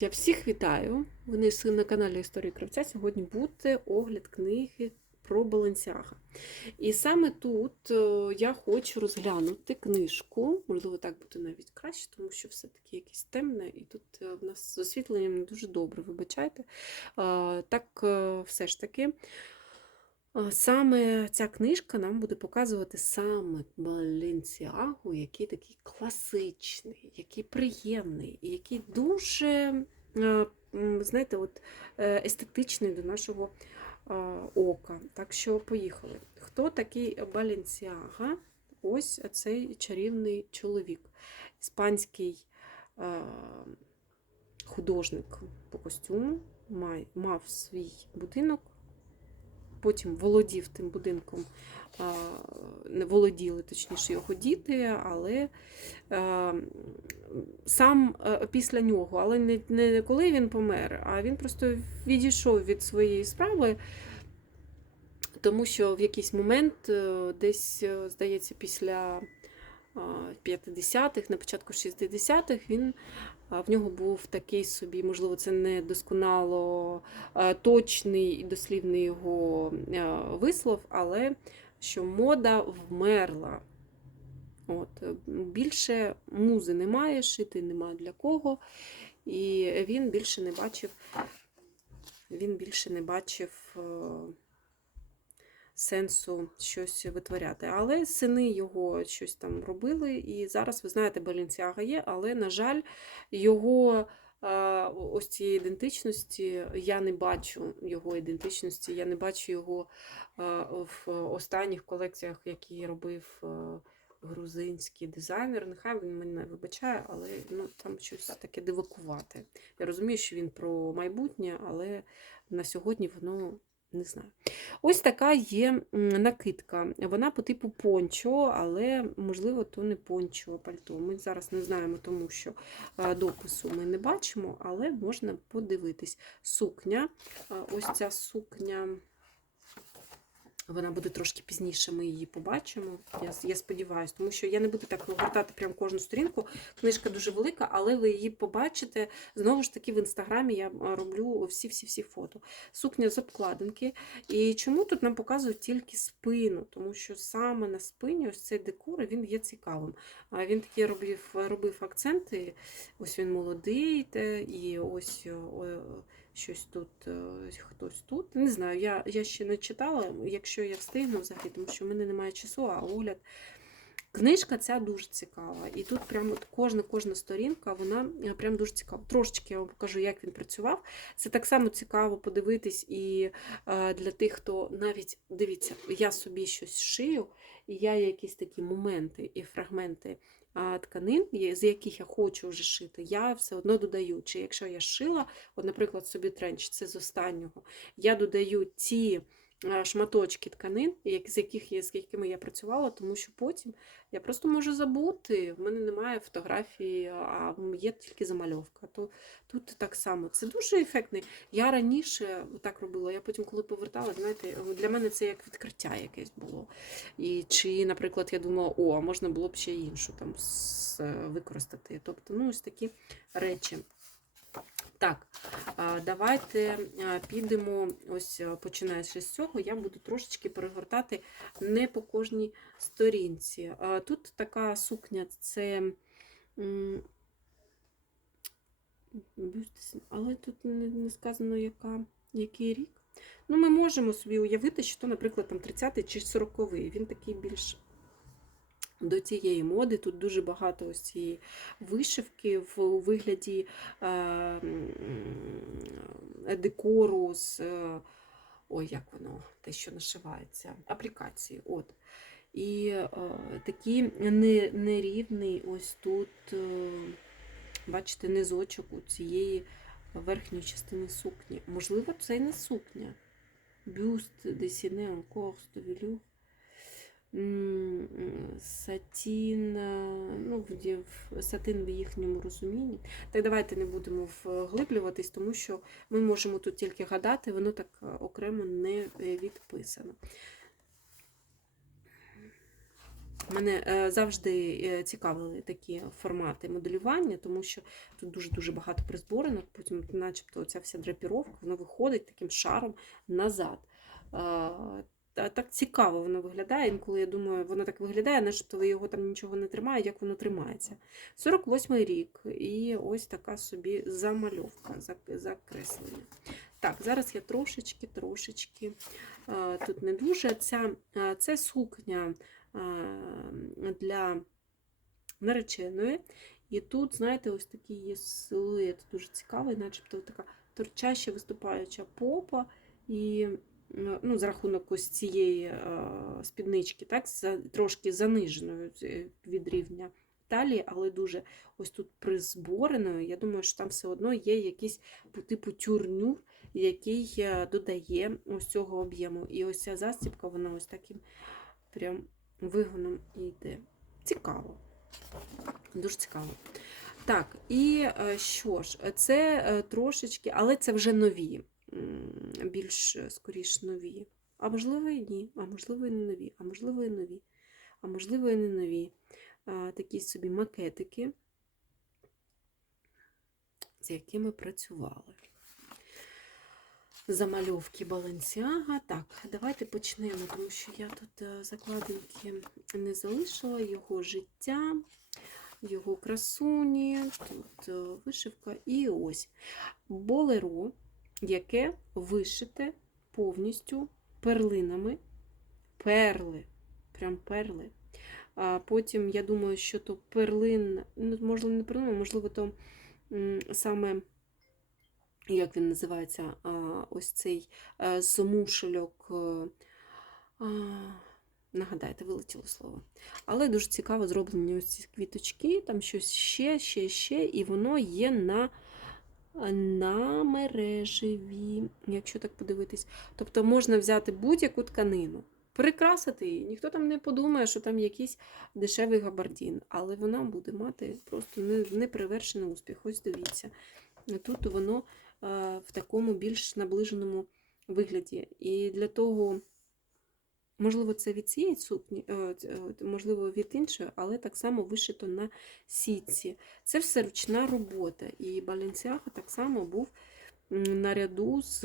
Я всіх вітаю. Ви на каналі Історії Кравця. Сьогодні буде огляд книги про Баленсіага. І саме тут е, я хочу розглянути книжку, можливо, так буде навіть краще, тому що все-таки якесь темне, і тут е, в нас з освітленням не дуже добре, вибачайте. Е, Так, все ж таки. Саме ця книжка нам буде показувати саме Баленсіагу, який такий класичний, який приємний, і який дуже, знаєте, от, е, естетичний до нашого ока. Так що поїхали. Хто такий Баленсіага? Ось цей чарівний чоловік, іспанський художник по костюму, мав свій будинок потім володів тим будинком, не володіли, точніше, його діти, але е, сам е, після нього, але не, не коли він помер, а він просто відійшов від своєї справи. Тому що в якийсь момент, е, десь, здається, після 50-х, на початку 60-х, він в нього був такий собі, можливо, це не досконало точний і дослівний його вислов, але що мода вмерла. От, е, більше музи немає, шити немає для кого. І він більше не бачив, він більше не бачив. Сенсу щось витворяти. Але сини його щось там робили, і зараз, ви знаєте, Балінсіага є, але, на жаль, його е, ось цієї ідентичності я не бачу його ідентичності, я не бачу його е, в останніх колекціях, які робив е, грузинський дизайнер. Нехай він мене вибачає, але ну, там щось таке дивакувате. Я розумію, що він про майбутнє, але на сьогодні воно не знаю. Ось така є накидка. Вона по типу пончо, але, можливо, то не пончо, пальто. Ми зараз не знаємо, тому що е, допису ми не бачимо, але можна подивитись. Сукня. Е, Ось ця сукня. Вона буде трошки пізніше, ми її побачимо. Я, я сподіваюся, тому що я не буду так гортати прям кожну сторінку. Книжка дуже велика, але ви її побачите. Знову ж таки, в інстаграмі я роблю всі-всі-всі фото. Сукня з обкладинки. І чому тут нам показують тільки спину? Тому що саме на спині ось цей декор він є цікавим. А Він такі робив, робив акценти. Ось він молодий, і ось. Щось тут, е, хтось тут. Не знаю, я я ще не читала, якщо я встигну взагалі, тому що в мене немає часу, а огляд. Книжка ця дуже цікава. І тут прямо кожна кожна сторінка, вона е, прям дуже цікава. Трошечки я вам покажу, як він працював. Це так само цікаво подивитись і е, для тих, хто навіть дивіться, я собі щось шию, і я якісь такі моменти і фрагменти тканин, з яких я хочу вже шити, я все одно додаю. Чи якщо я шила, от, наприклад, собі тренч, це з останнього, я додаю ті шматочки тканин, з яких я, з якими я працювала, тому що потім я просто можу забути. В мене немає фотографії, а є тільки замальовка. То тут так само. Це дуже ефектний. Я раніше так робила. Я потім, коли повертала, знаєте, для мене це як відкриття якесь було. І чи, наприклад, я думала, о, можна було б ще іншу там використати. Тобто, ну, ось такі речі. Так, давайте підемо, ось починаючи з цього, я буду трошечки перегортати не по кожній сторінці. Тут така сукня, це. Але тут не, сказано, яка, який рік. Ну, ми можемо собі уявити, що наприклад, там 30-й чи 40-й. Він такий більш до цієї моди. Тут дуже багато ось цієї вишивки в вигляді е, декору з. е, Ой, як воно, те, що нашивається, аплікації. От. І е, такий нерівний ось тут, бачите, низочок у цієї верхньої частини сукні. Можливо, це і не сукня. Бюст, десіне, анкорс, довілю. Сатін, е, ну, в- сатин в їхньому розумінні. Так давайте не будемо вглиблюватись, тому що ми можемо тут тільки гадати, воно так е, окремо не е, відписано. Мене завжди цікавили такі формати моделювання, тому що тут дуже-дуже багато призборено, потім, начебто, ця вся драпіровка, воно виходить таким шаром назад. Так цікаво воно виглядає. Інколи я думаю, воно так виглядає, начебто його там нічого не тримає, як воно тримається. 48-й рік, і ось така собі замальовка, закреслення. Так, зараз я трошечки, трошечки тут не дуже. Ця, це сукня для нареченої. І тут, знаєте, ось такий є силует дуже цікавий, начебто така торчаща виступаюча попа. І ну, за рахунок ось цієї е, спіднички, так, трошки заниженою від рівня талії, але дуже ось тут призбореною. Я думаю, що там все одно є якийсь типу тюрнюр, який е, додає ось цього об'єму. І ось ця застібка, вона ось таким прям вигоном йде. Цікаво. Дуже цікаво. Так, і е, що ж, це е, трошечки, але це вже нові, більш е, скоріш нові. А можливо, і ні, а можливо, і не нові, а можливо, і нові, а можливо, і не нові. А, Такі собі макетики, з якими працювали. Замальовки Баленсіага. Так, давайте почнемо, тому що я тут е, закладинки не залишила його життя, його красуні, тут е, вишивка і ось болеро, яке вишите повністю перлинами, перли, прям перли. А потім, я думаю, що то перлин, ну, можливо, не перлин, можливо, то саме як він називається, ось цей е, змушельок. е, Нагадайте, вилетіло слово. Але дуже цікаво зроблені ось ці квіточки, там щось ще, ще, ще, і воно є на, на мережеві, якщо так подивитись. Тобто можна взяти будь-яку тканину, прикрасити її. Ніхто там не подумає, що там якийсь дешевий габардін, але вона буде мати просто не- неперевершений успіх. Ось дивіться. Тут воно е, в такому більш наближеному вигляді. І для того, можливо, це від цієї сукні, е, е, можливо, від іншої, але так само вишито на сітці. Це все ручна робота. І Balenciaga так само був наряду з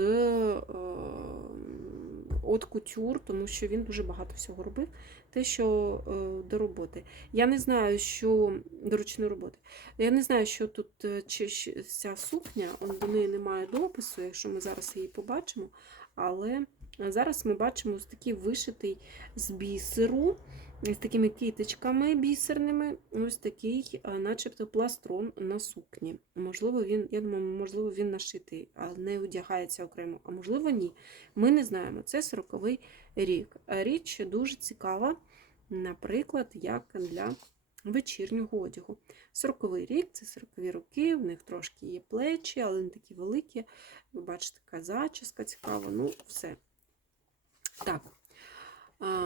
от кутюр, тому що він дуже багато всього робив. Те, що е, до роботи. Я не знаю, що до ручної роботи. Я не знаю, що тут е, чи ця сукня, до неї немає допису, якщо ми зараз її побачимо. Але зараз ми бачимо ось такий вишитий з бісеру, з такими китичками бісерними, ось такий, начебто, пластрон на сукні. Можливо, він, я думаю, можливо, він нашитий, а не одягається окремо. А можливо, ні. Ми не знаємо. Це 40-й рік. Річ дуже цікава, наприклад, як для вечірнього одягу. 40-й рік це 40-ві роки, в них трошки є плечі, але не такі великі. Ви бачите, така зачіска цікава, ну, все. Так.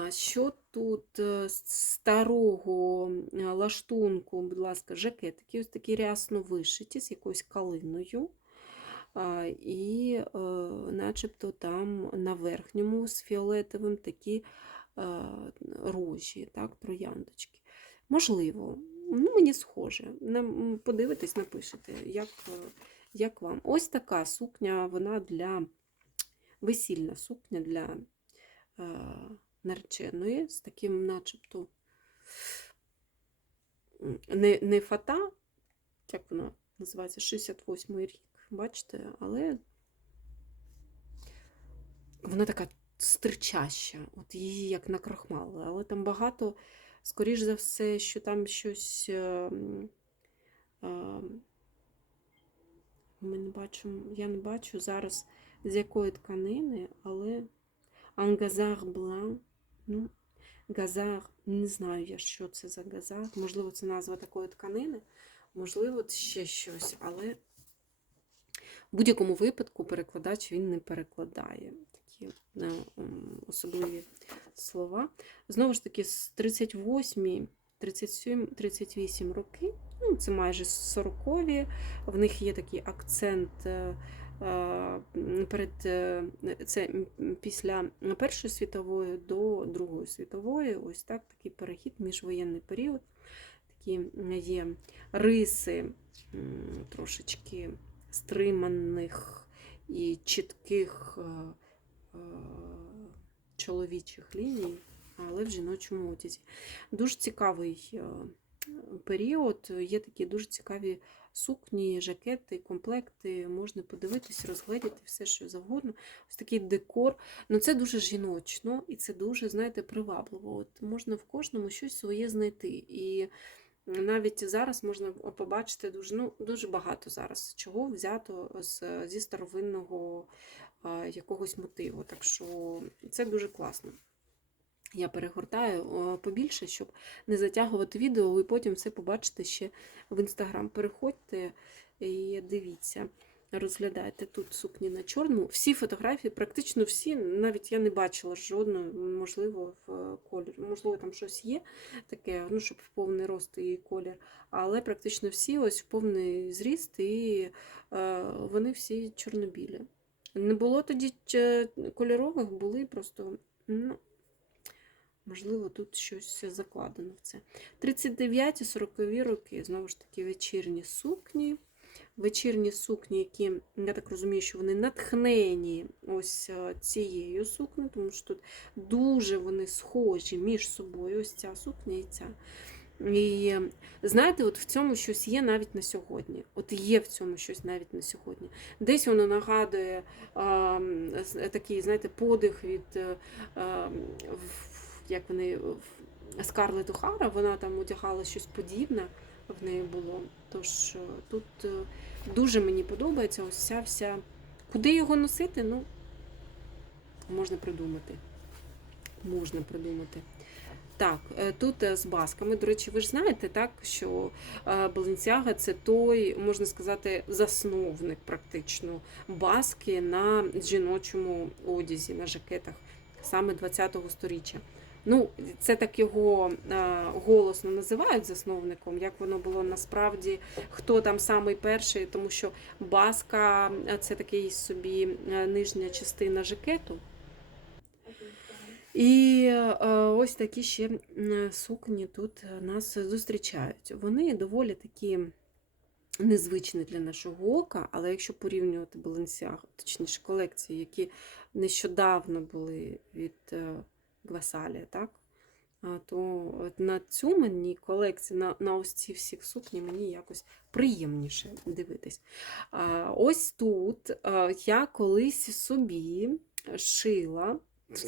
Що тут е, старого е, лаштунку, будь ласка, жакетики, ось такі рясно вишиті з якоюсь калиною. І е, начебто там на верхньому з фіолетовим такі рожі, так, трояндочки. Можливо, ну, мені схоже. Подивитесь, напишете, як, як вам. Ось така сукня, вона для весільна сукня для нареченої, з таким, начебто, не, не фата, як вона називається, 68 рік, бачите, але вона така стричаща, от її як накрахмалили, але там багато, скоріш за все, що там щось. е, е, Ми не бачимо, я не бачу зараз з якої тканини, але ангазар блан. Ну, газар, не знаю я, що це за газар. Можливо, це назва такої тканини, можливо, ще щось, але в будь-якому випадку перекладач він не перекладає такі е, особливі слова. Знову ж таки, з 38, 37, 38 роки, ну, це майже 40-ві, в них є такий акцент е, перед е, це після Першої світової до Другої світової. Ось так такий перехід міжвоєнний період. Такі є риси трошечки стриманих і чітких е, е, чоловічих ліній, але в жіночому одязі. Дуже цікавий е, період. Є такі дуже цікаві сукні, жакети, комплекти. Можна подивитись, розгледіти все, що завгодно. Ось такий декор. Ну це дуже жіночно і це дуже, знаєте, привабливо. От можна в кожному щось своє знайти. І навіть зараз можна побачити дуже, ну, дуже багато зараз, чого взято з, зі старовинного якогось мотиву. Так що це дуже класно. Я перегортаю побільше, щоб не затягувати відео, ви потім все побачите ще в інстаграм. Переходьте і дивіться. Розглядайте тут сукні на чорному. Всі фотографії, практично всі, навіть я не бачила жодної, можливо, в колір. Можливо, там щось є таке, ну, щоб в повний рост і колір. Але практично всі ось в повний зріст, і е, вони всі чорнобілі. Не було тоді кольорових, були просто, ну, можливо, тут щось закладено в це. 39-40 роки, знову ж таки, вечірні сукні. Вечірні сукні, які, я так розумію, що вони натхнені ось е, цією сукнею, тому що тут дуже вони схожі між собою, ось ця сукня і ця. І е, знаєте, от в цьому щось є навіть на сьогодні. От є в цьому щось навіть на сьогодні. Десь воно нагадує а, такий, знаєте, подих від е, а, в- як вони в Скарлетт Охара, вона там одягала щось подібне в неї було. Тож е, тут е, дуже мені подобається ось ця вся. Куди його носити? Ну, можна придумати. Можна придумати. Так, е, тут е, з басками. До речі, ви ж знаєте, так, що Баленсіага це той, можна сказати, засновник практично баски на жіночому одязі, на жакетах саме 20-го сторіччя. Ну, це так його е, голосно називають засновником, як воно було насправді, хто там самий перший, тому що баска е, це такий собі е, нижня частина жакету. І ось такі ще сукні тут нас зустрічають. Вони доволі такі незвичні для нашого ока, але якщо порівнювати Balenciaga, точніше колекції, які нещодавно були від Гвасалія, так? То на цю мені колекцію, на, на ось ці всі сукні, мені якось приємніше дивитись. А, Ось тут а, я колись собі шила.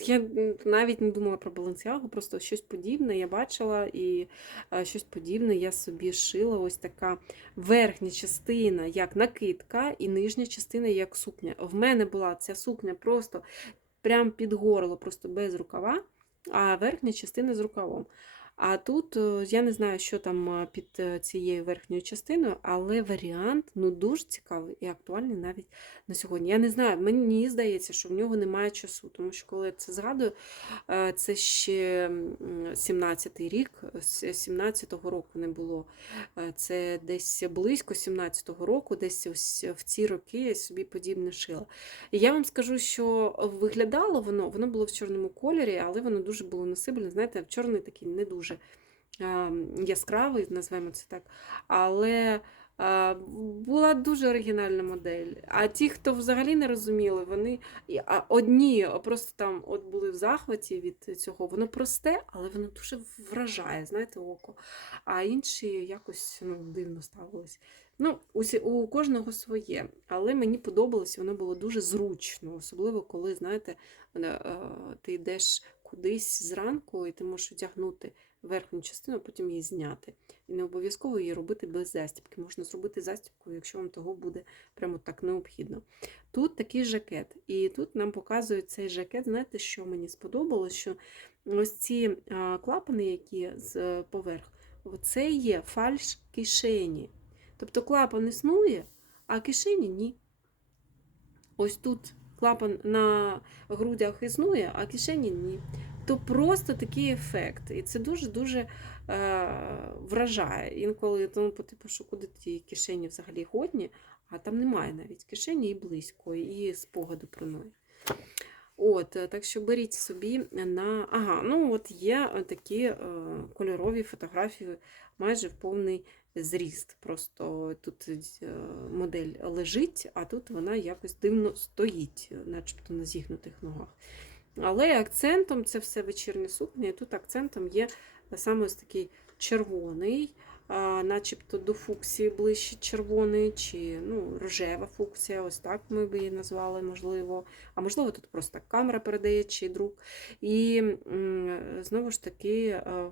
Я навіть не думала про Баленсіагу, просто щось подібне я бачила, і щось подібне я собі шила. Ось така верхня частина як накидка, і нижня частина як сукня. В мене була ця сукня просто прям під горло, просто без рукава, а верхня частина з рукавом. А тут е, я не знаю, що там е, під е, цією верхньою частиною, але варіант ну, дуже цікавий і актуальний навіть на сьогодні. Я не знаю, мені здається, що в нього немає часу, тому що коли я це згадую, це ще 17-й рік, з 17-го року не було. Це десь близько 17-го року, десь ось в ці роки я собі подібне шила. І я вам скажу, що виглядало воно, воно було в чорному кольорі, але воно дуже було насибельне. Знаєте, чорний такий не дуже а, яскравий, назвемо це так. Але а, була дуже оригінальна модель. А ті, хто взагалі не розуміли, вони одні просто там от були в захваті від цього. Воно просте, але воно дуже вражає, знаєте, око. А інші якось ну, дивно ставились. Ну, усі, у кожного своє, але мені подобалось, воно було дуже зручно, особливо коли, знаєте, е, е, ти йдеш кудись зранку, і ти можеш одягнути верхню частину, потім її зняти. І не обов'язково її робити без застібки. Можна зробити застібку, якщо вам того буде прямо так необхідно. Тут такий жакет, і тут нам показують цей жакет. Знаєте, що мені сподобалось? Що ось ці клапани, які з поверх, це є фальш кишені. Тобто клапан існує, а кишені ні. Ось тут клапан на грудях існує, а кишені ні. То просто такий ефект. І це дуже-дуже е, вражає. Інколи тому, по типу, що куди ті кишені взагалі годні, А там немає навіть кишені і близько, і спогаду про неї. От, е, так що беріть собі на. Ага, ну от є такі е, кольорові фотографії майже в повний зріст. Просто тут е, модель лежить, а тут вона якось дивно стоїть, начебто на зігнутих ногах. Але акцентом це все вечірнє сукня, і тут акцентом є саме ось такий червоний, начебто до фуксії ближче червоний, чи ну, рожева фуксія, ось так ми б її назвали, можливо. А можливо, тут просто камера передає чи друк. І знову ж таки е,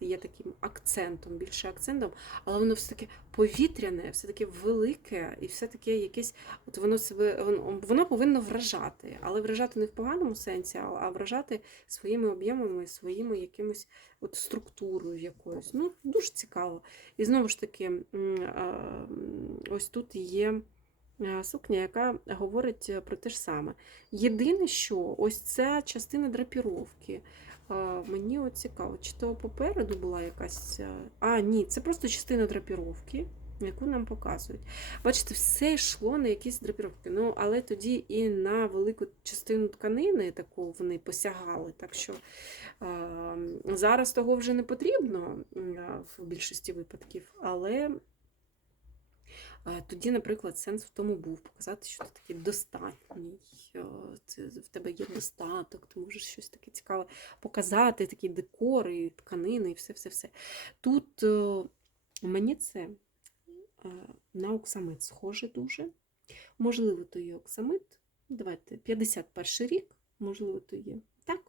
є таким акцентом, більше акцентом, але воно все-таки повітряне, все-таки велике, і все-таки якесь, от воно себе воно, воно повинно вражати, але вражати не в поганому сенсі, а вражати своїми об'ємами, своїми якимось от структурою якоюсь. Ну, дуже цікаво. І знову ж таки, ось тут є. Е, Сукня, яка говорить е, про те ж саме. Єдине, що ось ця частина драпіровки. е, Мені от цікаво, чи то попереду була якась. А, ні, це просто частина драпіровки, яку нам показують. Бачите, все йшло на якісь драпіровки. Ну, але тоді і на велику частину тканини таку вони посягали. Так що е, зараз того вже не потрібно в більшості випадків, але. Тоді, наприклад, сенс в тому був показати, що ти такий достатній, е, це в тебе є достаток, ти можеш щось таке цікаве показати, такі декори, тканини, і все-все-все. Тут е, мені це е, на оксамит схоже дуже. Можливо, то є оксамит. Давайте 51 рік, можливо, то є.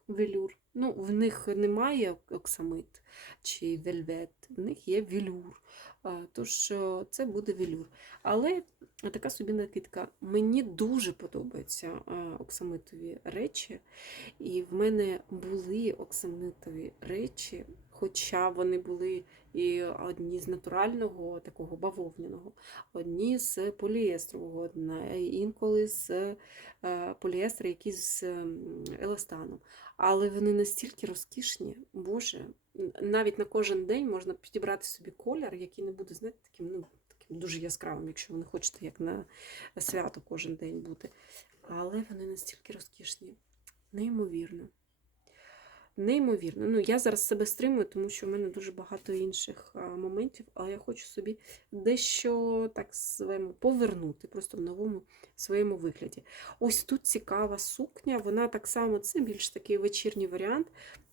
Велюр. Ну, в них немає оксамит чи вельвет, в них є велюр. Тож е, це буде велюр. Але така собі накидка. Мені дуже подобаються е, оксамитові речі. І в мене були оксамитові речі, хоча вони були і одні з натурального, такого бавовняного, одні з поліестрового, одна, інколи з е, поліестра, які з еластаном. Але вони настільки розкішні, Боже, навіть на кожен день можна підібрати собі колір, який не буде, знаєте, таким, ну, таким дуже яскравим, якщо ви не хочете як на свято кожен день бути. Але вони настільки розкішні. Неймовірно. Неймовірно. Ну, я зараз себе стримую, тому що в мене дуже багато інших моментів, але я хочу собі дещо так своєму повернути, просто в новому своєму вигляді. Ось тут цікава сукня, вона так само, це більш такий вечірній варіант,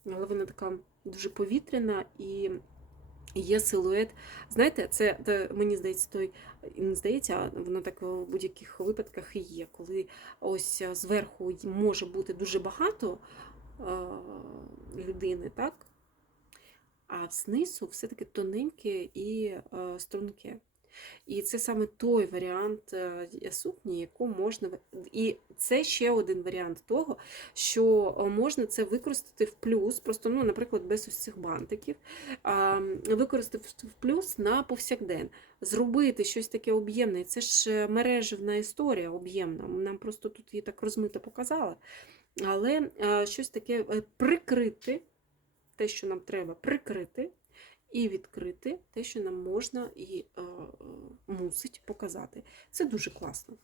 але вона така дуже повітряна і є силует. Знаєте, це, це мені здається, той не здається, воно так в будь-яких випадках і є, коли ось зверху й- може бути дуже багато е, людини, так? А знизу все-таки тоненьке і е, струнке. І це саме той варіант е, сукні, яку можна. І це ще один варіант того, що е, можна це використати в плюс, просто, ну, наприклад, без ось цих бантиків, використати в плюс на повсякден. Зробити щось таке об'ємне. Це ж е, мережевна історія об'ємна. Нам просто тут її так розмито показали. Але е, щось таке е, прикрити, те, що нам треба прикрити, і відкрити те, що нам можна і е, мусить показати. Це дуже класно.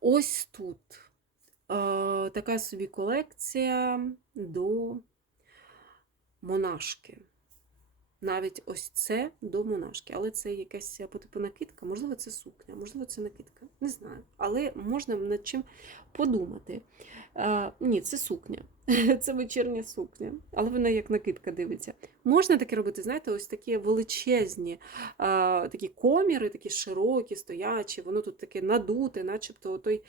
Ось тут така собі колекція до монашки. Навіть ось це до монашки, але це якась по типу накидка, можливо, це сукня, можливо, це накидка. Не знаю. Але можна над чим подумати. А, ні, це сукня. Це вечірня сукня, але вона як накидка дивиться. Можна таке робити, знаєте, ось такі величезні а, такі коміри, такі широкі, стоячі, воно тут таке надуте, начебто той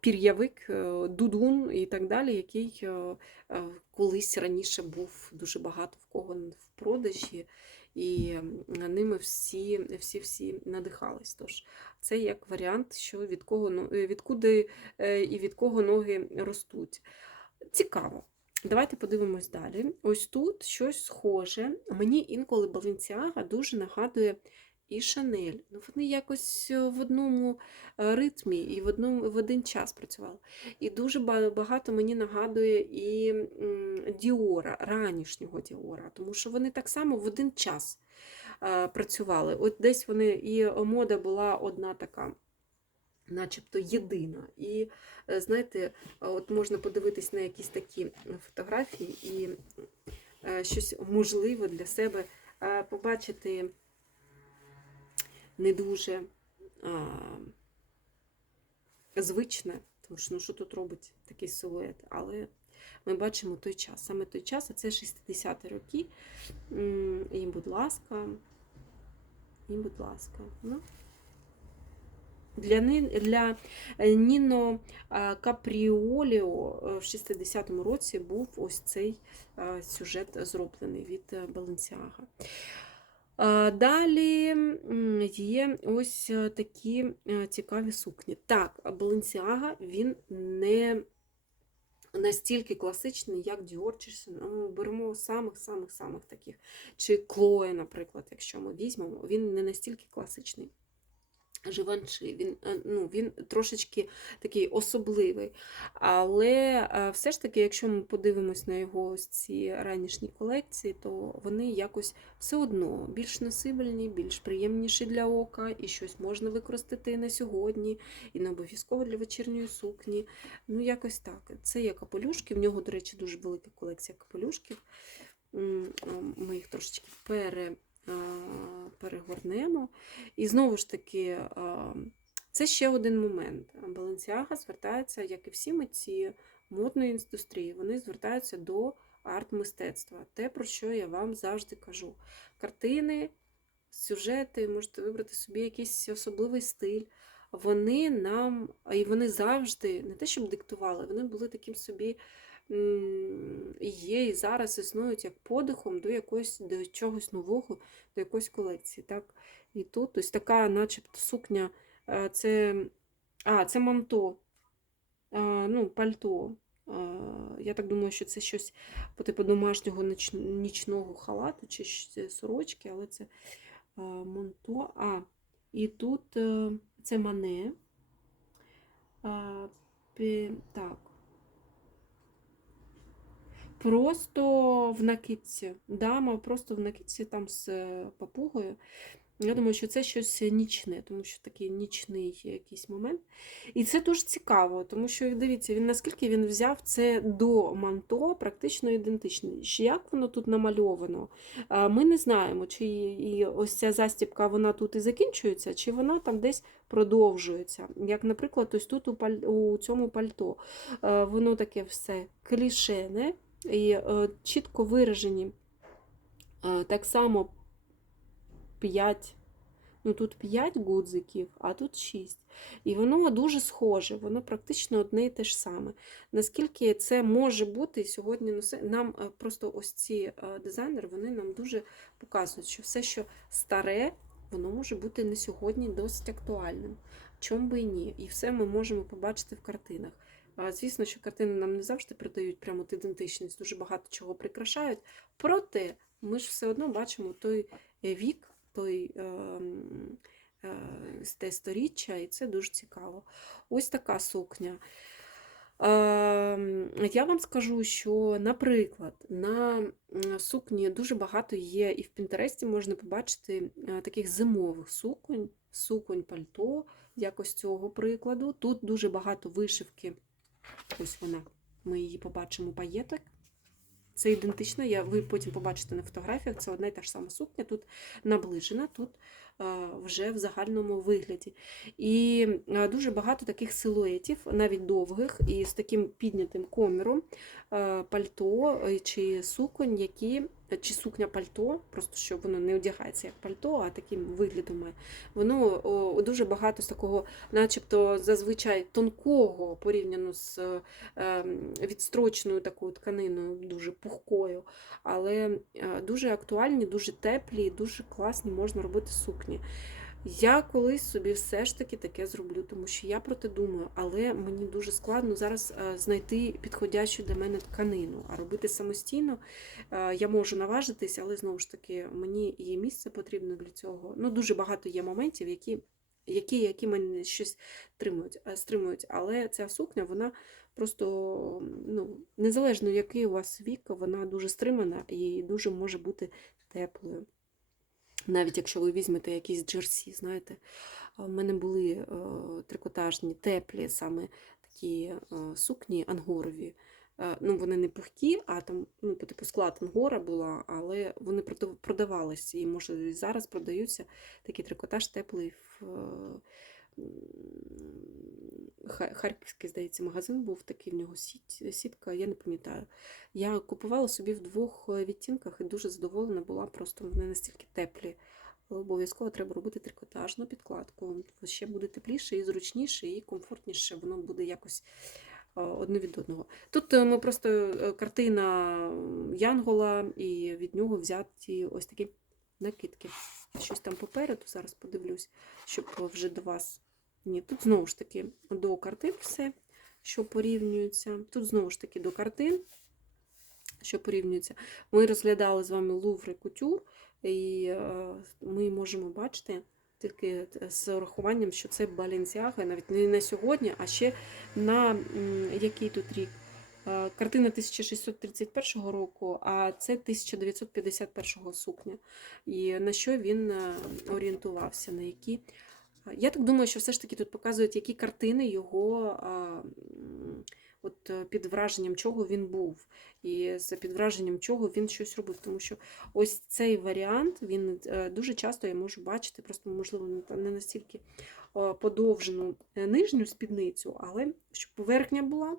пір'явик, е, дудун і так далі, який е, е, колись раніше був дуже багато в кого в продажі, і ними всі, всі, всі надихались. Тож це як варіант, що від кого ну, е, відкуди е, і від кого ноги ростуть. Цікаво. Давайте подивимось далі. Ось тут щось схоже. Мені інколи Balenciaga дуже нагадує і Шанель. Ну, вони якось е, в одному ритмі і в, одному, в один час працювали. І дуже багато мені нагадує і Діора, ранішнього Діора, тому що вони так само в один час. Е, працювали. От десь вони і мода була одна така. Начебто єдина. І е, знаєте, от можна подивитись на якісь такі фотографії і е, щось можливе для себе побачити не дуже а, звичне, тому що ну, що тут робить такий силует, але ми бачимо той час. Саме той час, а це 60-ті роки. І, будь ласка, і, будь ласка. Ну. Для, для е, Ніно а, Капріоліо е, в 60-му році був ось цей сюжет зроблений від е, Баленсіага. Далі є ось е, такі е, цікаві сукні. Так, Баленсіага він не настільки класичний, як Діор, чи Ну, беремо самих-самих-самих таких. Чи Клоє, наприклад, якщо ми візьмемо, він не настільки класичний. Живанши, він, е, ну, він трошечки такий особливий. Але е, все ж таки, якщо ми подивимось на його ці ранішні колекції, то вони якось все одно більш носибельні, більш приємніші для ока, і щось можна використати на сьогодні, і не обов'язково для вечірньої сукні. Ну, якось так. Це є капелюшки. В нього, до речі, дуже велика колекція капелюшків. Ми їх трошечки пере, перегорнемо. І знову ж таки, це ще один момент. Баленсіага звертається, як і всі митці модної індустрії, вони звертаються до арт-мистецтва. Те, про що я вам завжди кажу. Картини, сюжети, можете вибрати собі якийсь особливий стиль. Вони нам, і вони завжди, не те, щоб диктували, вони були таким собі є, і зараз існують як подихом до якогось до чогось нового, до якоїсь колекції. Так? І тут ось така, начебто, сукня, е, це, а, це манто, е, ну, пальто. Е, Я так думаю, що це щось по типу домашнього нічного халату чи сорочки, але це манто. А, і тут це мане. Так. Просто в накидці. Дама просто в накидці там з е, папугою. Я думаю, що це щось нічне, тому що такий нічний якийсь момент. І це дуже цікаво, тому що дивіться, він наскільки він взяв це до манто практично ідентичне. Як воно тут намальовано? Ми не знаємо, чи і ось ця застібка вона тут і закінчується, чи вона там десь продовжується. Як, наприклад, ось тут у, паль... у цьому пальто. Е, Воно таке все клішене і е, чітко виражені. Е, Так само 5. Ну, тут 5 гудзиків, а тут 6. І воно дуже схоже, воно практично одне і те ж саме. Наскільки це може бути сьогодні, нам е, просто ось ці дизайнери вони нам дуже показують, що все, що старе, воно може бути не сьогодні досить актуальним. Чом би і ні. І все ми можемо побачити в картинах. Звісно, що картини нам не завжди придають прямо ідентичність, дуже багато чого прикрашають. Проте ми ж все одно бачимо той е, вік, той ем, е, те сторіччя, і це дуже цікаво. Ось така сукня. Ем, Я вам скажу, що, наприклад, на сукні дуже багато є, і в Пінтересті можна побачити е, таких зимових суконь, суконь пальто, якось цього прикладу. Тут дуже багато вишивки. Ось вона, ми її побачимо паєток. Це ідентично, я, ви потім побачите на фотографіях, це одна і та ж сама сукня, тут наближена, тут е, вже в загальному вигляді. І е, дуже багато таких силуетів, навіть довгих, і з таким піднятим коміром е, пальто чи суконь, які, чи сукня пальто, просто що воно не одягається як пальто, а таким виглядом має. Воно о, дуже багато з такого, начебто, зазвичай тонкого порівняно з е, відстрочною такою тканиною, дуже пухкою, але е, дуже актуальні, дуже теплі, дуже класні можна робити сукні. Я колись собі все ж таки таке зроблю, тому що я про те думаю, але мені дуже складно зараз е, знайти підходящу для мене тканину, а робити самостійно е, я можу наважитись, але знову ж таки мені і місце потрібно для цього. Ну, дуже багато є моментів, які, які, які мене щось тримують, е, стримують. Але ця сукня, вона просто ну, незалежно який у вас вік, вона дуже стримана і дуже може бути теплою. Навіть якщо ви візьмете якісь джерсі, знаєте, в мене були е, трикотажні, теплі саме такі е, сукні ангорові. Е, Ну, вони не пухкі, а там, ну, по типу склад ангора була, але вони продав- продавались і, може, зараз продаються такий трикотаж теплий в Харківський, здається, магазин був такий в нього сітка, я не пам'ятаю. Я купувала собі в двох е, відтінках і дуже задоволена була, просто вони настільки теплі. Обов'язково треба робити трикотажну підкладку. Ще буде тепліше і зручніше, і комфортніше, воно буде якось е, одне від одного. Тут е, ми просто картина Янгола, і від нього взяті ось такі накидки. Щось там попереду, зараз подивлюсь, щоб вже до вас. Ні, тут знову ж таки до картин все, що порівнюється. Тут знову ж таки до картин, що порівнюється. Ми розглядали з вами Лувр Кутюр, і е, ми можемо бачити тільки з урахуванням, що це Баленсіага, навіть не на сьогодні, а ще на який тут рік. Е, Картина 1631 року, а це 1951 сукня. І на що він е, орієнтувався, на які. Я так думаю, що все ж таки тут показують, які картини його от е, під враженням чого він був, і з під враженням чого він щось робив. Тому що ось цей варіант він е, дуже часто я можу бачити, просто можливо не настільки подовжену е, нижню спідницю, але щоб поверхня була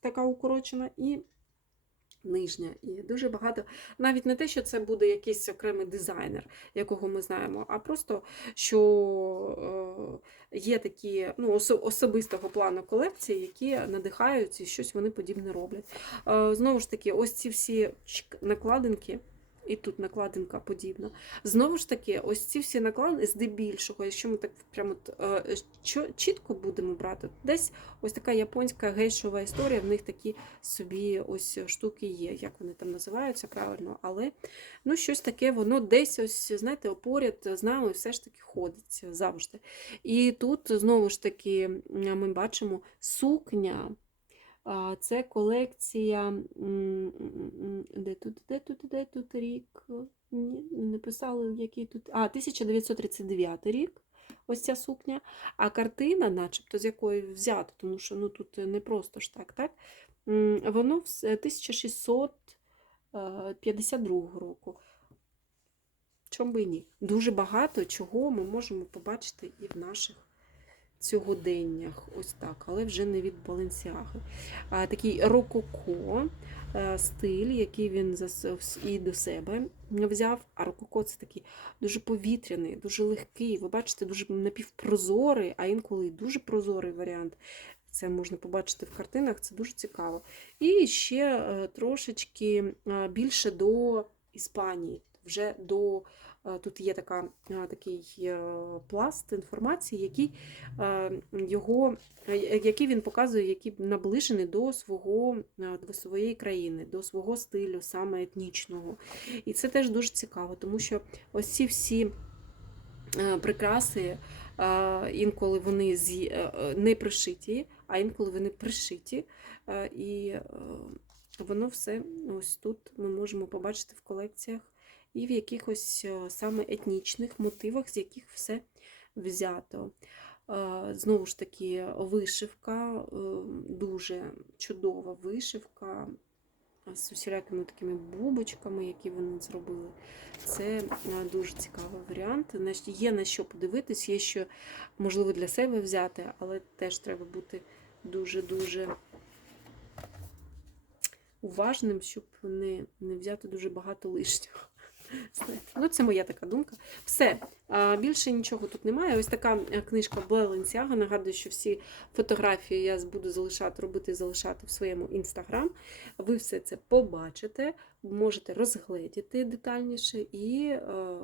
така укорочена і нижня. І дуже багато, навіть не те, що це буде якийсь окремий дизайнер, якого ми знаємо, а просто що е, є такі ну, особистого плану колекції, які надихають і щось вони подібне роблять. Е, Знову ж таки, ось ці всі накладинки. І тут накладинка подібна. Знову ж таки, ось ці всі накладинки, здебільшого, якщо ми так прямо е, чітко будемо брати, десь ось така японська гейшова історія, в них такі собі ось штуки є, як вони там називаються правильно, але ну, щось таке, воно десь ось, знаєте, поряд з нами все ж таки ходить завжди. І тут знову ж таки ми бачимо сукня. Це колекція. Де тут, де тут, де тут рік? Ні, не написали, який тут. А, 1939 рік. Ось ця сукня. А картина, начебто, з якої взято, тому що ну, тут не просто ж так, так? Воно вс- 1652 року. Чому би і ні? Дуже багато чого ми можемо побачити і в наших сьогоденнях. Ось так, але вже не від Баленсіаги. Такий рококо е, стиль, який він і до себе взяв. А рококо це такий дуже повітряний, дуже легкий. Ви бачите, дуже напівпрозорий, а інколи дуже прозорий варіант. Це можна побачити в картинах, це дуже цікаво. І ще е, трошечки е, більше до Іспанії, вже до тут є така, е, такий е, пласт інформації, який е, його, е, який він показує, який наближений до свого е, до своєї країни, до свого стилю, саме етнічного. І це теж дуже цікаво, тому що ось ці всі е, прикраси. е, Інколи вони е, е, не пришиті, а інколи вони пришиті. Е, І е, воно все ось тут ми можемо побачити в колекціях і в якихось е, саме етнічних мотивах, з яких все взято. Е, Знову ж таки, вишивка, е, дуже чудова вишивка з усілякими такими бубочками, які вони зробили. Це дуже цікавий варіант. Є на що подивитись, є що можливо для себе взяти, але теж треба бути дуже-дуже уважним, щоб не, не взяти дуже багато лишнього. Знаєте, ну це моя така думка. Все, більше нічого тут немає. Ось така е, книжка Balenciaga. Нагадую, що всі фотографії я буду залишати, робити залишати в своєму інстаграм. Ви все це побачите, можете розгледіти детальніше і е,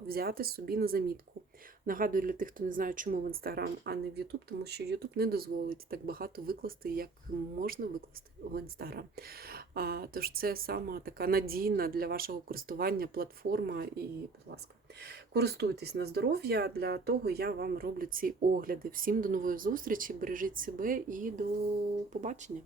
взяти собі на замітку. Нагадую для тих, хто не знає, чому в інстаграм, а не в Ютуб, тому що Ютуб не дозволить так багато викласти, як можна викласти в інстаграм. Тож це сама така надійна для вашого користування платформа. І, будь ласка, користуйтесь на здоров'я. Для того я вам роблю ці огляди. Всім до нової зустрічі, бережіть себе і до побачення.